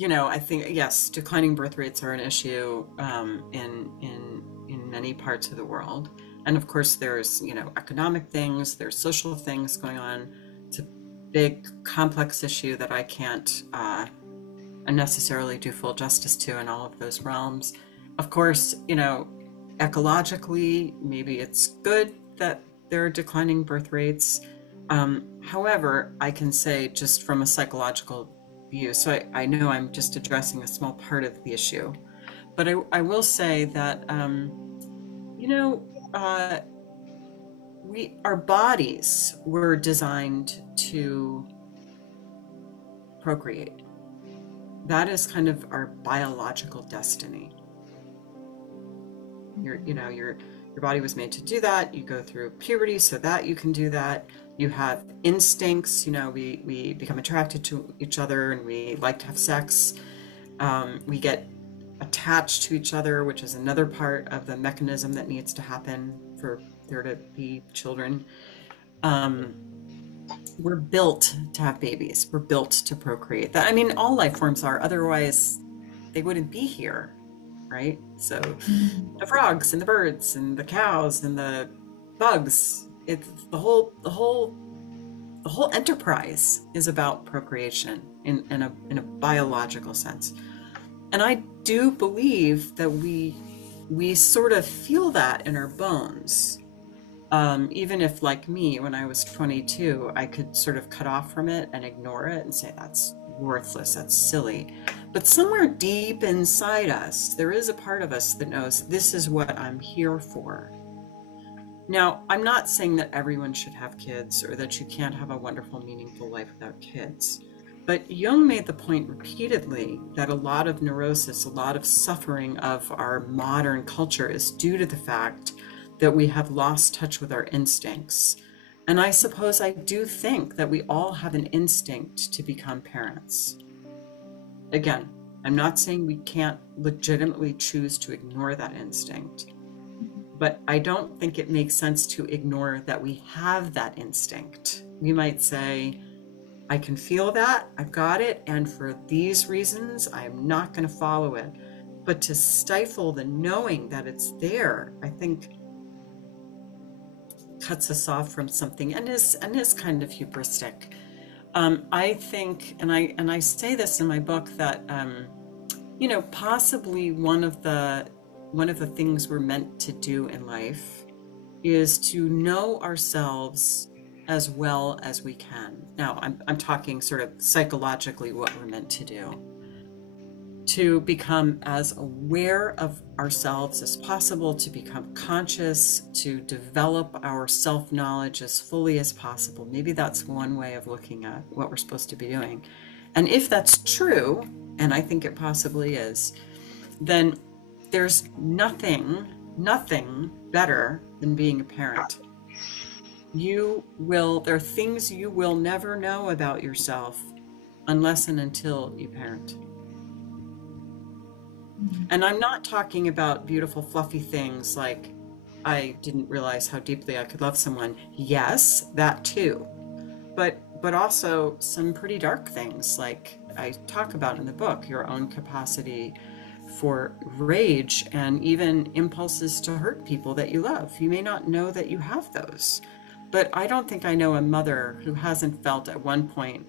I think, yes, declining birth rates are an issue in many parts of the world. And of course, there's, economic things, there's social things going on. It's a big, complex issue that I can't necessarily do full justice to in all of those realms. Of course, ecologically, maybe it's good that there are declining birth rates. However, I can say just from a psychological view, so I know I'm just addressing a small part of the issue, but I will say that, our bodies were designed to procreate. That is kind of our biological destiny. Your body was made to do that. You go through puberty so that you can do that. You have instincts. We become attracted to each other and we like to have sex. We get attached to each other, which is another part of the mechanism that needs to happen for there to be children. We're built to have babies. We're built to procreate. That, I mean, all life forms are, otherwise they wouldn't be here, right? So the frogs and the birds and the cows and the bugs, it's the whole enterprise is about procreation in a biological sense. And I do believe that we sort of feel that in our bones. Even if, like me, when I was 22, I could sort of cut off from it and ignore it and say, that's worthless, that's silly. But somewhere deep inside us, there is a part of us that knows this is what I'm here for. Now, I'm not saying that everyone should have kids or that you can't have a wonderful, meaningful life without kids. But Jung made the point repeatedly that a lot of neurosis, a lot of suffering of our modern culture is due to the fact that we have lost touch with our instincts. And I suppose I do think that we all have an instinct to become parents. Again, I'm not saying we can't legitimately choose to ignore that instinct, but I don't think it makes sense to ignore that we have that instinct. We might say, I can feel that, I've got it, and for these reasons, I'm not going to follow it. But to stifle the knowing that it's there, I think cuts us off from something and is kind of hubristic. I think, and I say this in my book, that possibly one of the things we're meant to do in life is to know ourselves as well as we can. Now, I'm talking sort of psychologically what we're meant to do. To become as aware of ourselves as possible, to become conscious, to develop our self-knowledge as fully as possible. Maybe that's one way of looking at what we're supposed to be doing. And if that's true, and I think it possibly is, then there's nothing better than being a parent. There are things you will never know about yourself unless and until you parent. And I'm not talking about beautiful, fluffy things like, I didn't realize how deeply I could love someone. Yes, that too. But also some pretty dark things, like I talk about in the book, your own capacity for rage and even impulses to hurt people that you love. You may not know that you have those. But I don't think I know a mother who hasn't felt at one point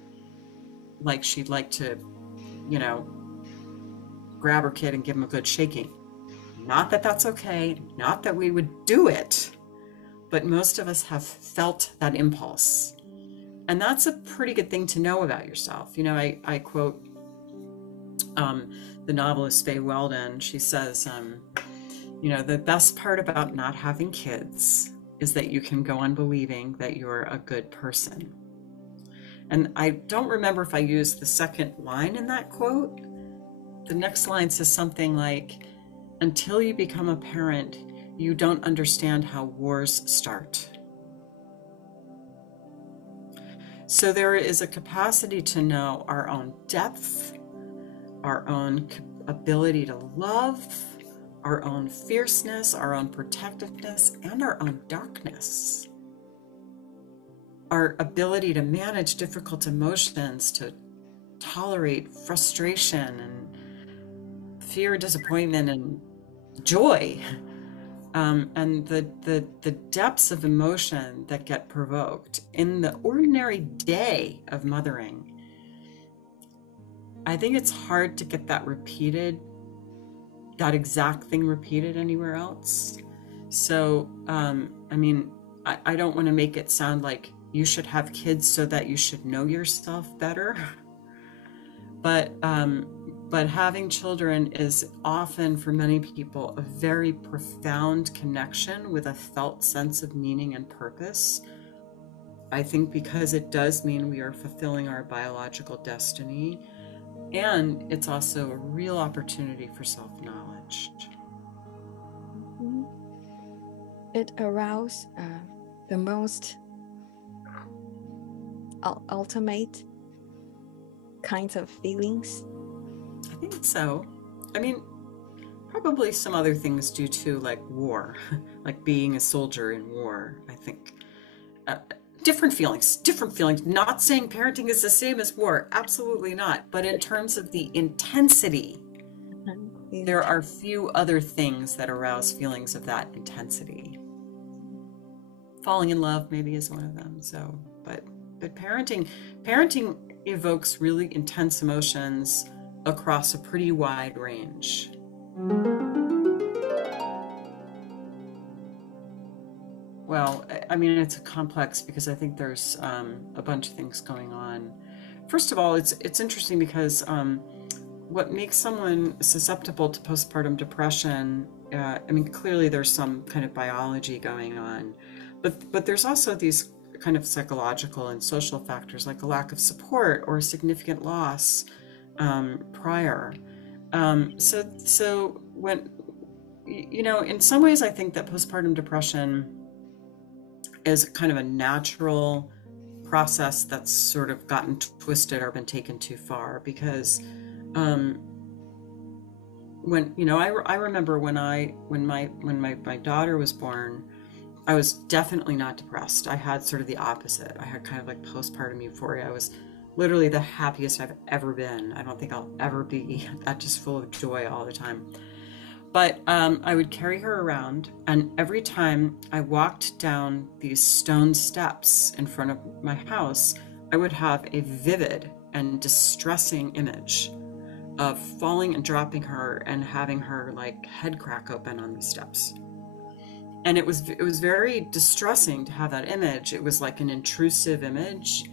like she'd like to, grab her kid and give him a good shaking. Not that that's okay, not that we would do it, but most of us have felt that impulse. And that's a pretty good thing to know about yourself. I quote the novelist Faye Weldon. She says, the best part about not having kids is that you can go on believing that you're a good person. And I don't remember if I used the second line in that quote. The next line says something like, until you become a parent, you don't understand how wars start. So there is a capacity to know our own depth, our own ability to love, our own fierceness, our own protectiveness, and our own darkness. Our ability to manage difficult emotions, to tolerate frustration and fear, disappointment, and joy, and the depths of emotion that get provoked in the ordinary day of mothering. I think it's hard to get that repeated, that exact thing repeated anywhere else. So, I mean, I don't want to make it sound like you should have kids so that you should know yourself better. But having children is often, for many people, a very profound connection with a felt sense of meaning and purpose. I think because it does mean we are fulfilling our biological destiny. And it's also a real opportunity for self-knowledge. It arouses the most ultimate kinds of feelings. I think so. I mean, probably some other things do too, like war, like being a soldier in war, I think. Different feelings, not saying parenting is the same as war, absolutely not. But in terms of the intensity, there are few other things that arouse feelings of that intensity. Falling in love maybe is one of them. So, but parenting evokes really intense emotions across a pretty wide range. Well, I mean, it's complex because I think there's a bunch of things going on. First of all, it's interesting because what makes someone susceptible to postpartum depression, I mean, clearly there's some kind of biology going on, but there's also these kind of psychological and social factors like a lack of support or significant loss prior. So when, you know, in some ways I think that postpartum depression is kind of a natural process that's sort of gotten twisted or been taken too far, because when, you know, I remember when my daughter was born, I was definitely not depressed. I had sort of the opposite. I had kind of like postpartum euphoria. I was literally the happiest I've ever been. I don't think I'll ever be that, just full of joy all the time. But I would carry her around, and every time I walked down these stone steps in front of my house, I would have a vivid and distressing image of falling and dropping her and having her like head crack open on the steps. And it was very distressing to have that image. It was like an intrusive image.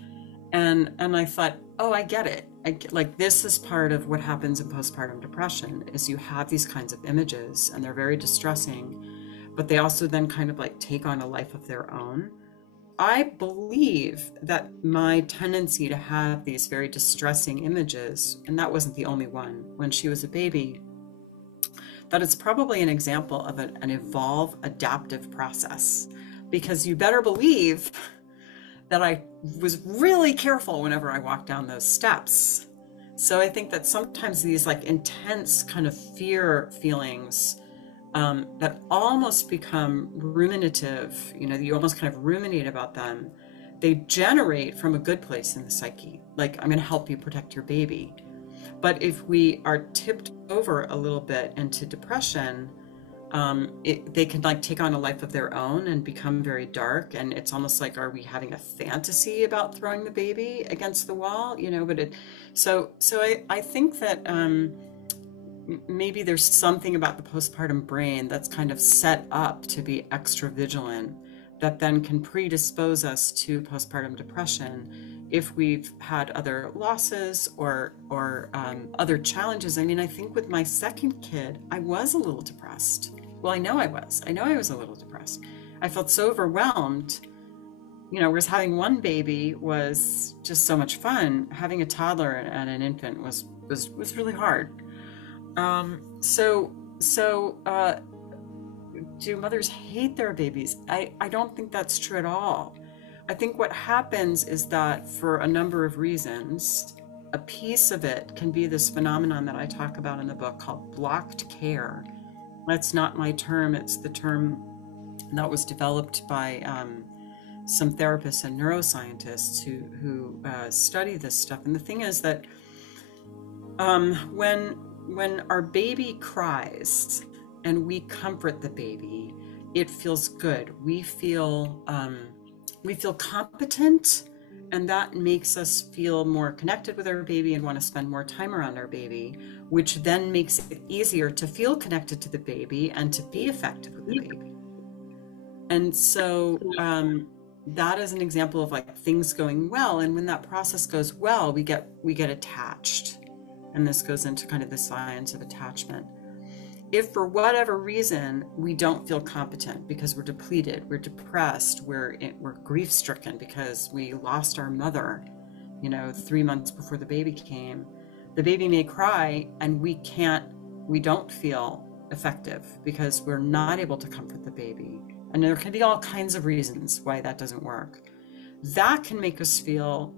And I thought, oh, I get it. Like, this is part of what happens in postpartum depression, is you have these kinds of images and they're very distressing, but they also then kind of like take on a life of their own. I believe that my tendency to have these very distressing images, and that wasn't the only one when she was a baby, that it's probably an example of an evolved adaptive process, because you better believe that I was really careful whenever I walked down those steps. So I think that sometimes these like intense kind of fear feelings that almost become ruminative, you know, you almost kind of ruminate about them, they generate from a good place in the psyche. Like, I'm going to help you protect your baby. But if we are tipped over a little bit into depression, they can like take on a life of their own and become very dark. And it's almost like, are we having a fantasy about throwing the baby against the wall? You know, but so I think that maybe there's something about the postpartum brain that's kind of set up to be extra vigilant, that then can predispose us to postpartum depression if we've had other losses or other challenges. I mean, I think with my second kid, I was a little depressed. Well, I know I was a little depressed. I felt so overwhelmed, you know, whereas having one baby was just so much fun. Having a toddler and an infant was really hard. Do mothers hate their babies? I don't think that's true at all. I think what happens is that for a number of reasons, a piece of it can be this phenomenon that I talk about in the book called blocked care. That's not my term. It's the term that was developed by some therapists and neuroscientists who study this stuff. And the thing is that When our baby cries and we comfort the baby, it feels good. We feel competent, and that makes us feel more connected with our baby and want to spend more time around our baby, which then makes it easier to feel connected to the baby and to be effective with the baby. And so that is an example of like things going well. And when that process goes well, we get attached. And this goes into kind of the science of attachment. If for whatever reason we don't feel competent because we're depleted, we're depressed, we're grief-stricken because we lost our mother, 3 months before the baby came, the baby may cry and we don't feel effective because we're not able to comfort the baby. And there can be all kinds of reasons why that doesn't work. That can make us feel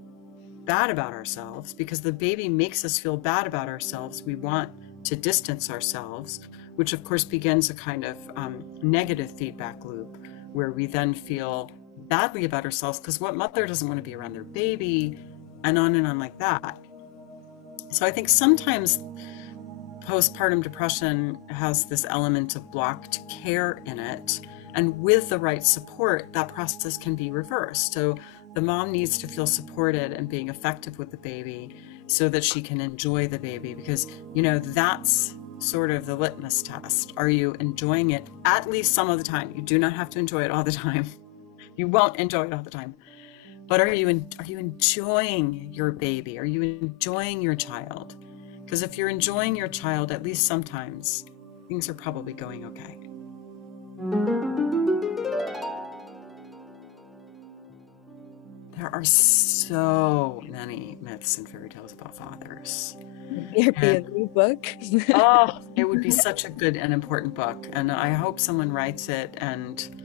bad about ourselves because the baby makes us feel bad about ourselves. We want to distance ourselves, which of course begins a kind of negative feedback loop where we then feel badly about ourselves because what mother doesn't want to be around their baby, and on like that. So I think sometimes postpartum depression has this element of blocked care in it, and with the right support, that process can be reversed. So the mom needs to feel supported and being effective with the baby so that she can enjoy the baby, because that's sort of the litmus test. Are you enjoying it at least some of the time? You do not have to enjoy it all the time. You won't enjoy it all the time. But are you enjoying your baby? Are you enjoying your child? Because if you're enjoying your child at least sometimes, things are probably going okay. There are so many myths and fairy tales about fathers. There'd be a new book. It would be such a good and important book. And I hope someone writes it. And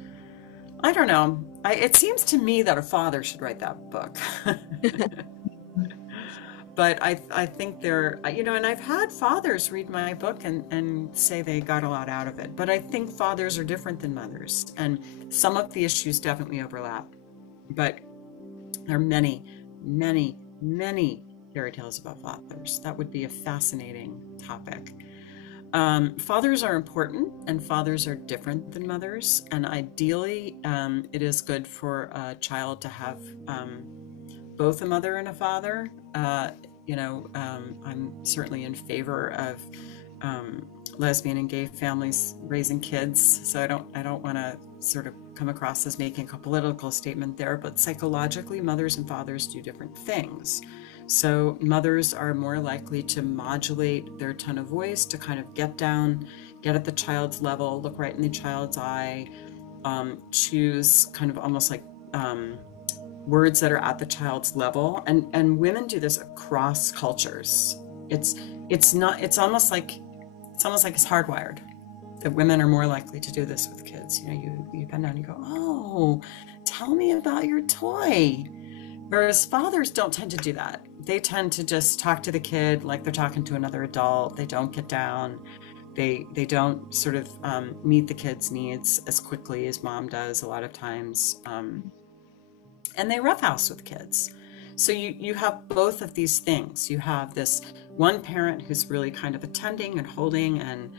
I don't know. It seems to me that a father should write that book. But I think and I've had fathers read my book and say they got a lot out of it. But I think fathers are different than mothers. And some of the issues definitely overlap. But there are many, many, many fairy tales about fathers. That would be a fascinating topic. Fathers are important, and fathers are different than mothers. And ideally, it is good for a child to have both a mother and a father. I'm certainly in favor of lesbian and gay families raising kids. So I don't want to sort of come across as making a political statement there, but psychologically, mothers and fathers do different things. So mothers are more likely to modulate their tone of voice to kind of get at the child's level, look right in the child's eye, choose kind of almost like words that are at the child's level. And women do this across cultures. It's almost like it's hardwired that women are more likely to do this with kids. You bend down and you go, oh, tell me about your toy. Whereas fathers don't tend to do that. They tend to just talk to the kid like they're talking to another adult. They don't get down. They don't sort of meet the kid's needs as quickly as mom does a lot of times. And they roughhouse with kids. So you have both of these things. You have this one parent who's really kind of attending and holding and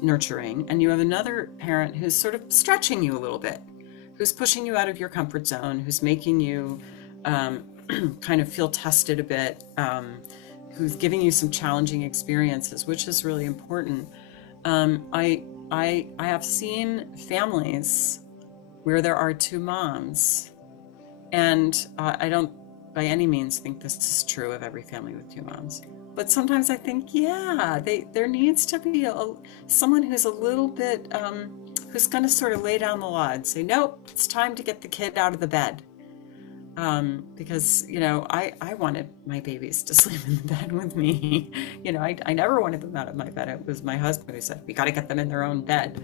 nurturing, and you have another parent who's sort of stretching you a little bit, who's pushing you out of your comfort zone, who's making you kind of feel tested a bit, who's giving you some challenging experiences, which is really important. I have seen families where there are two moms, and I don't by any means think this is true of every family with two moms. But sometimes I think, there needs to be someone who's a little bit, who's going to sort of lay down the law and say, nope, it's time to get the kid out of the bed. Because, I wanted my babies to sleep in the bed with me. I never wanted them out of my bed. It was my husband who said, we got to get them in their own bed.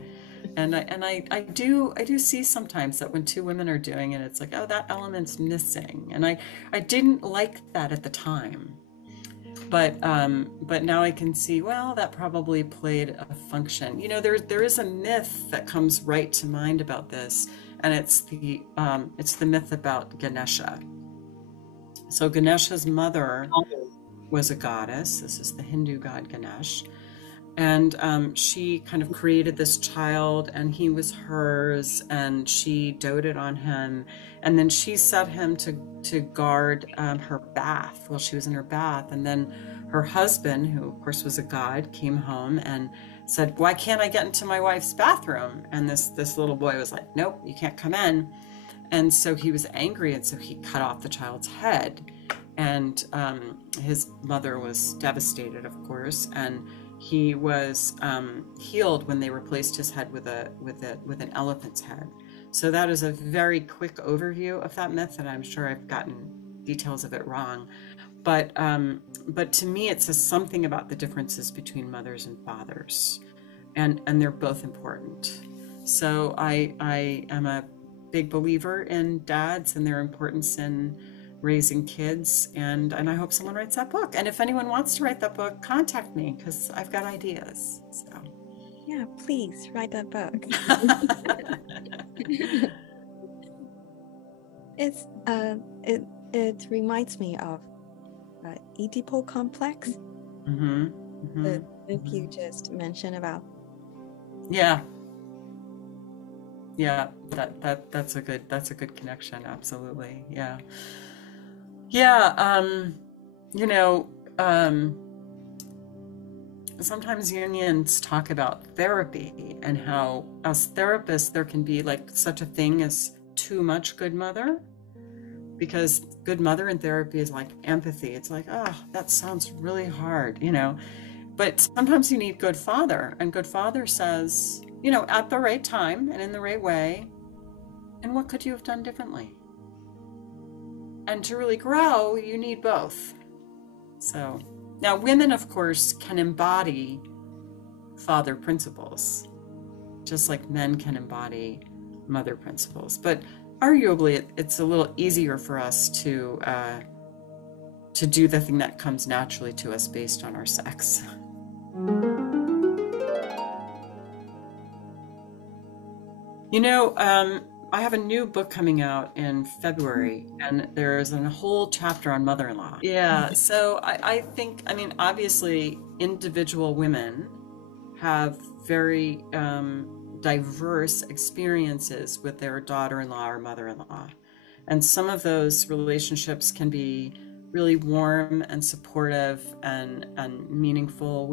And I do see sometimes that when two women are doing it, it's like, oh, that element's missing. And I didn't like that at the time. But now I can see, well, that probably played a function. There is a myth that comes right to mind about this, and it's the myth about Ganesha. So Ganesha's mother was a goddess. This is the Hindu god Ganesh. And she kind of created this child, and he was hers, and she doted on him. And then she set him to guard her bath while she was in her bath. And then her husband, who of course was a god, came home and said, "Why can't I get into my wife's bathroom?" And this little boy was like, "Nope, you can't come in." And so he was angry, and so he cut off the child's head. And his mother was devastated, of course, and he was healed when they replaced his head with an elephant's head. So that is a very quick overview of that myth, and I'm sure I've gotten details of it wrong. But to me, it says something about the differences between mothers and fathers, and they're both important. So I am a big believer in dads and their importance in raising kids, and I hope someone writes that book. And if anyone wants to write that book, contact me, because I've got ideas. So yeah, please write that book. It reminds me of Oedipal complex. The myth you just mentioned about. Yeah, that's a good connection. Absolutely. Yeah. Sometimes unions talk about therapy and how as therapists there can be like such a thing as too much good mother, because good mother in therapy is like empathy. It's like, oh, that sounds really hard, but sometimes you need good father, and good father says, at the right time and in the right way, and what could you have done differently? And to really grow, you need both. So now women, of course, can embody father principles, just like men can embody mother principles. But arguably, it's a little easier for us to do the thing that comes naturally to us based on our sex. I have a new book coming out in February, and there's a whole chapter on mother-in-law. Yeah, so I think, obviously, individual women have very diverse experiences with their daughter-in-law or mother-in-law. And some of those relationships can be really warm and supportive and meaningful.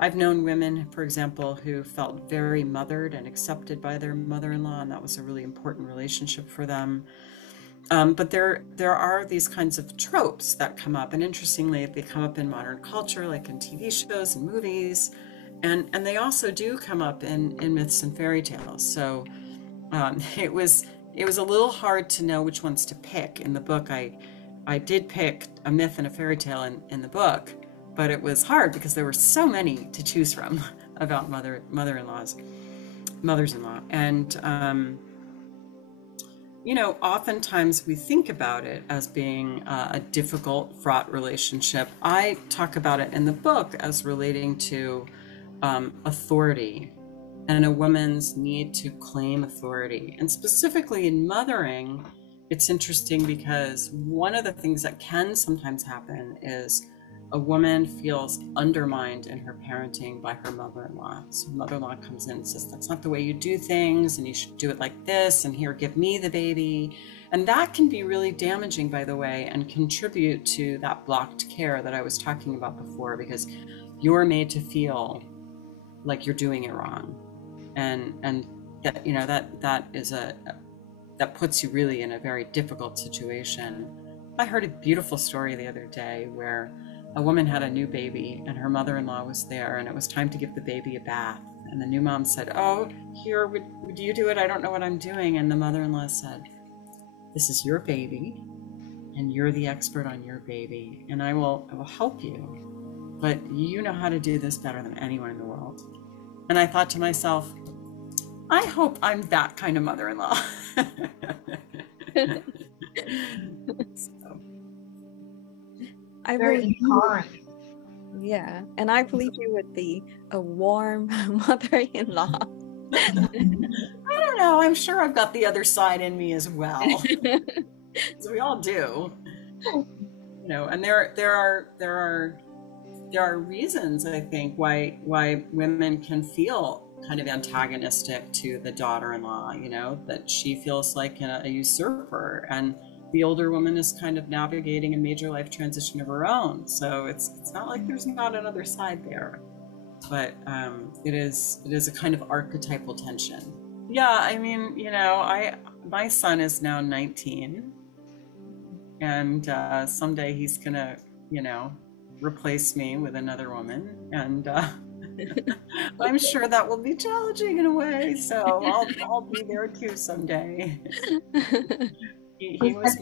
I've known women, for example, who felt very mothered and accepted by their mother-in-law, and that was a really important relationship for them. But there are these kinds of tropes that come up, and interestingly, they come up in modern culture, like in TV shows and movies, and they also do come up in myths and fairy tales. So it was a little hard to know which ones to pick in the book. I did pick a myth and a fairy tale in the book, but it was hard because there were so many to choose from about mothers-in-law. And, oftentimes we think about it as being a difficult, fraught relationship. I talk about it in the book as relating to authority and a woman's need to claim authority. And specifically in mothering, it's interesting because one of the things that can sometimes happen is a woman feels undermined in her parenting by her mother-in-law. So mother-in-law comes in and says, "That's not the way you do things, and you should do it like this, and here, give me the baby." And that can be really damaging, by the way, and contribute to that blocked care that I was talking about before, because you're made to feel like you're doing it wrong. And that is that puts you really in a very difficult situation. I heard a beautiful story the other day where a woman had a new baby and her mother-in-law was there, and it was time to give the baby a bath. And the new mom said, "Oh, here, would you do it? I don't know what I'm doing." And the mother-in-law said, "This is your baby, and you're the expert on your baby, and I will help you, but you know how to do this better than anyone in the world." And I thought to myself, I hope I'm that kind of mother-in-law. I really yeah, and I believe you would be a warm mother-in-law. I don't know. I'm sure I've got the other side in me as well. As we all do. and there are reasons, I think, why women can feel kind of antagonistic to the daughter-in-law, that she feels like a usurper, and the older woman is kind of navigating a major life transition of her own. So it's not like there's not another side there, but it is a kind of archetypal tension. Yeah, I mean, my son is now 19, and someday he's gonna, replace me with another woman, and I'm sure that will be challenging in a way. So I'll be there too someday. He was